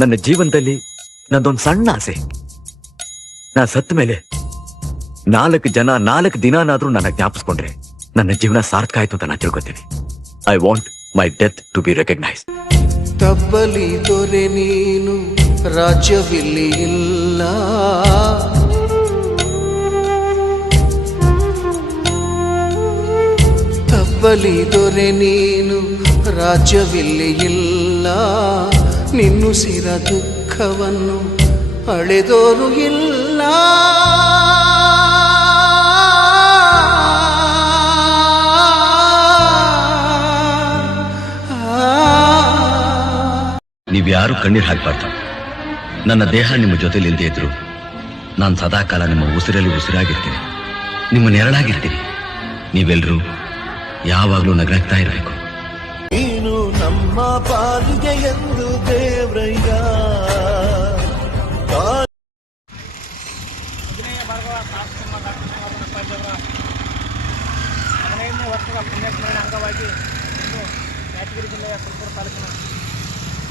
ನನ್ನ ಜೀವನದಲ್ಲಿ ನಂದೊಂದು ಸಣ್ಣ ಆಸೆ, ನಾ ಸತ್ತ ಮೇಲೆ 4 ಜನ 4 ದಿನಾನಾದ್ರೂ ನನ್ನ ಜ್ಞಾಪಿಸ್ಕೊಂಡ್ರೆ ನನ್ನ ಜೀವನ ಸಾರ್ಥಕ ಆಯ್ತು ಅಂತ ನಾನು ತಿಳ್ಕೊತೀನಿ. I want my death to be recognise. ತಬ್ಬಲಿ ದೊರೆ ನೀನು ರಾಜ್ಯವಿಲ್ಲಿ ಇಲ್ಲ, ತಬ್ಬಲಿ ದೊರೆ ನೀನು ರಾಜ್ಯವಿಲ್ಲಿ ಇಲ್ಲ, ನಿನ್ನುಸಿರ ದುಃಖವನ್ನು ಅಳೆದೋರು ಇಲ್ಲ. ನೀವ್ಯಾರು ಕಣ್ಣೀರ್ ಹಾಕ್ಬಾರ್ದು. ನನ್ನ ದೇಹ ನಿಮ್ಮ ಜೊತೆಲಿ ಇಲ್ದೇ ಇದ್ರು ನಾನು ಸದಾಕಾಲ ನಿಮ್ಮ ಉಸಿರಲ್ಲಿ ಉಸಿರಾಗಿರ್ತೀನಿ, ನಿಮ್ಮ ನೆರಳಾಗಿರ್ತೀನಿ. ನೀವೆಲ್ಲರೂ ಯಾವಾಗ್ಲೂ ನಗರಾಗ್ತಾ ಇರಬೇಕು. ನೀನು ನಮ್ಮ ಪಾಲಿಗೆ ಎಂದು ದೇವ್ರಯ್ಯ. 15ನೇ ವರ್ಷದ ಪುಣ್ಯಸ್ಮರಣೆ ಅಂಗವಾಗಿ ಇಂದು ಯಾದಗಿರಿ ಜಿಲ್ಲೆಯ ಸುರಪುರ ತಾಲೂಕಿನ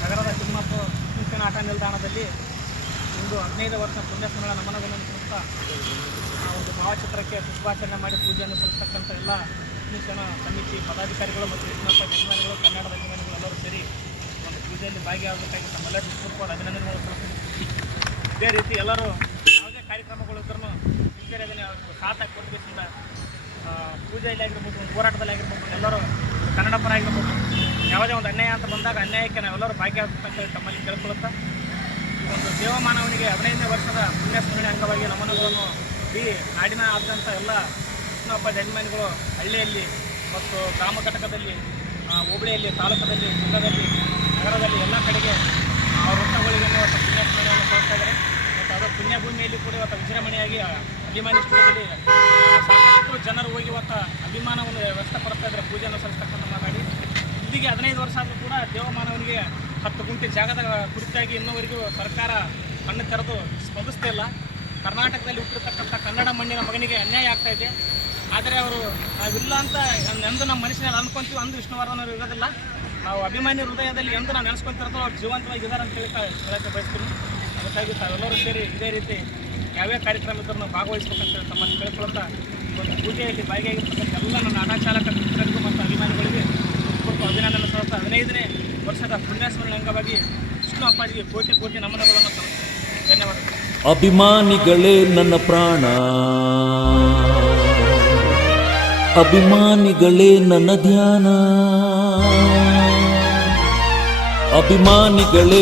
ನಗರದ ತಿಮ್ಮಪ್ಪ ಶಿಕ್ಷಣ ಆಟ ನಿಲ್ದಾಣದಲ್ಲಿ ಇಂದು 15 ವರ್ಷ ಪುಣ್ಯಸ್ಮರಣ ನಮನಗಳನ್ನು ಸಲ್ಲಿಸ್ತಾ ಒಂದು ಭಾವಚಿತ್ರಕ್ಕೆ ಪುಷ್ಪಾರ್ಚನೆ ಮಾಡಿ ಪೂಜೆಯನ್ನು ಸಲ್ಲಿಸ್ತಕ್ಕಂಥ ಎಲ್ಲ ಶಿಕ್ಷಣ ಸಮಿತಿ ಪದಾಧಿಕಾರಿಗಳು ಮತ್ತು ತಿಮ್ಮಪ್ಪ ಅಭಿಮಾನಿಗಳು, ಕನ್ನಡದ ಅಭಿಮಾನಿಗಳು ಎಲ್ಲರೂ ಸೇರಿ ಒಂದು ಪೂಜೆಯಲ್ಲಿ ಭಾಗಿಯಾಗಬೇಕಾಗಿ ತಮ್ಮೆಲ್ಲರಿಗೂ ಪೂರ್ವಕ ಅಭಿನಂದನೆಗಳು ಸಲ್ಲಿಸ್ತೀವಿ. ಇದೇ ರೀತಿ ಎಲ್ಲರೂ ಯಾವುದೇ ಕಾರ್ಯಕ್ರಮಗಳಿದ್ರೂ ಶಿಕ್ಷಕರೇ ಸಾಥ್ ಕೊಟ್ಟಿದ್ದರಿಂದ ಪೂಜೆಯಲ್ಲಿ ಆಗಿರ್ಬೋದು, ಒಂದು ಹೋರಾಟದಲ್ಲಿ ಆಗಿರ್ಬೋದು, ಎಲ್ಲರೂ ಕನ್ನಡ ಪರ ಆಗಿರ್ಬೋದು, ಯಾವುದೇ ಒಂದು ಅನ್ಯಾಯ ಅಂತ ಬಂದಾಗ ಅನ್ಯಾಯಕ್ಕೆ ನಾವೆಲ್ಲರೂ ಭಾಗಿಯಾಗಬೇಕಂತೇಳಿ ತಮ್ಮಲ್ಲಿ ಕೇಳ್ಕೊಳ್ಳುತ್ತಾ ಈ ಒಂದು ದೇವಮಾನವನಿಗೆ 15ನೇ ವರ್ಷದ ಪುಣ್ಯಸ್ಮರಣೆ ಅಂಗವಾಗಿ ನಮನಗಳನ್ನು ಈ ನಾಡಿನಾದ್ಯಂತ ಎಲ್ಲ ಕೃಷ್ಣಪ್ಪ ಅಭಿಮಾನಿಗಳು ಹಳ್ಳಿಯಲ್ಲಿ ಮತ್ತು ಗ್ರಾಮ ಘಟಕದಲ್ಲಿ, ಹೋಬಳಿಯಲ್ಲಿ, ತಾಲೂಕದಲ್ಲಿ, ಜಿಲ್ಲೆಯಲ್ಲಿ, ನಗರದಲ್ಲಿ ಎಲ್ಲ ಕಡೆಗೆ ಅವ್ರ ವೃತ್ತಗಳಿಗೆ ಇವತ್ತು ಪುಣ್ಯಸ್ಮರಣೆಯನ್ನು ತೋರಿಸ್ತಾ ಇದ್ದಾರೆ. ಮತ್ತು ಅದು ಪುಣ್ಯಭೂಮಿಯಲ್ಲಿ ಕೂಡ ಇವತ್ತು ವಿಜೃಂಭಣೆಯಾಗಿ ಅಭಿಮಾನಿ ಸ್ಟುಡಿಯೋದಲ್ಲಿ ಸಾಕಷ್ಟು ಜನರು ಹೋಗಿ ಇವತ್ತು ಅಭಿಮಾನವನ್ನು ವ್ಯಕ್ತಪಡಿಸ್ತಾ ಇದ್ದಾರೆ, ಪೂಜೆಯನ್ನು ಸಲ್ಲಿಸ್ತಕ್ಕಂಥ ಮಾತಾಡಿ. ಇಲ್ಲಿಗೆ 15 ವರ್ಷ ಆದರೂ ಕೂಡ ದೇವಮಾನವನಿಗೆ 10 ಗುಂಟೆ ಜಾಗದ ಕುರಿತಾಗಿ ಇನ್ನೂವರೆಗೂ ಸರ್ಕಾರ ಕಣ್ಣು ತೆರೆದು ಸ್ಪಂದಿಸ್ತಾ ಇಲ್ಲ. ಕರ್ನಾಟಕದಲ್ಲಿ ಹುಟ್ಟಿರ್ತಕ್ಕಂಥ ಕನ್ನಡ ಮಣ್ಣಿನ ಮಗನಿಗೆ ಅನ್ಯಾಯ ಆಗ್ತಾ ಇದೆ. ಆದರೆ ಅವರು ನಾವಿಲ್ಲ ಅಂತ ಎಂದು ನಮ್ಮ ಮನಸ್ಸಿನಲ್ಲಿ ಅಂದ್ಕೊಂತೀವಿ, ಅಂದು ವಿಷ್ಣುವರ್ಧನ್ ಅವರು ಇರೋದಿಲ್ಲ. ನಾವು ಅಭಿಮಾನಿ ಹೃದಯದಲ್ಲಿ ಎಂದು ನಾವು ನೆನೆಸ್ಕೊಂತಿರೋದು ಅವ್ರು ಜೀವಂತವಾಗಿ ಇದ್ದಾರೆ ಅಂತ ಹೇಳಕ್ಕೆ ಬಯಸ್ತೀನಿ. ಅದಕ್ಕಾಗಿ ತಾವೆಲ್ಲರೂ ಸೇರಿ ಇದೇ ರೀತಿ ಯಾವ್ಯಾವ ಕಾರ್ಯಕ್ರಮ ಇದ್ದರೂ ನಾವು ಭಾಗವಹಿಸ್ಬೇಕಂತ ತಮ್ಮನ್ನು ಕೇಳ್ಕೊಳ್ತಾ ಈ ಒಂದು ಪೂಜೆಯಲ್ಲಿ ಭಾಗಿಯಾಗಿರ್ತಕ್ಕಂಥ ಎಲ್ಲ ನನ್ನ ಆಟೋ ಚಾಲಕ ಮಿತ್ರರಿಗೂ ಮತ್ತು ಅಭಿಮಾನಿಗಳಿಗೆ ಪೂರ್ವ ಅಭಿನಂದನೆ ಸಲ್ಲಿಸ್ತಾ 15ನೇ ವರ್ಷದ ಪುಣ್ಯಸ್ಮರಣೆ ಅಂಗವಾಗಿ ವಿಷ್ಣು ಅಪ್ಪಾಜಿಗೆ ಕೋಟಿ ಕೋಟಿ ನಮನಗಳನ್ನು ಸಲ್ಲಿಸ್ತೀನಿ. ಧನ್ಯವಾದಗಳು. ಅಭಿಮಾನಿಗಳೇ ನನ್ನ ಪ್ರಾಣ, ಅಭಿಮಾನಿಗಳೇ ನನ್ನ ಧ್ಯಾನ, ಅಭಿಮಾನಿಗಳೇ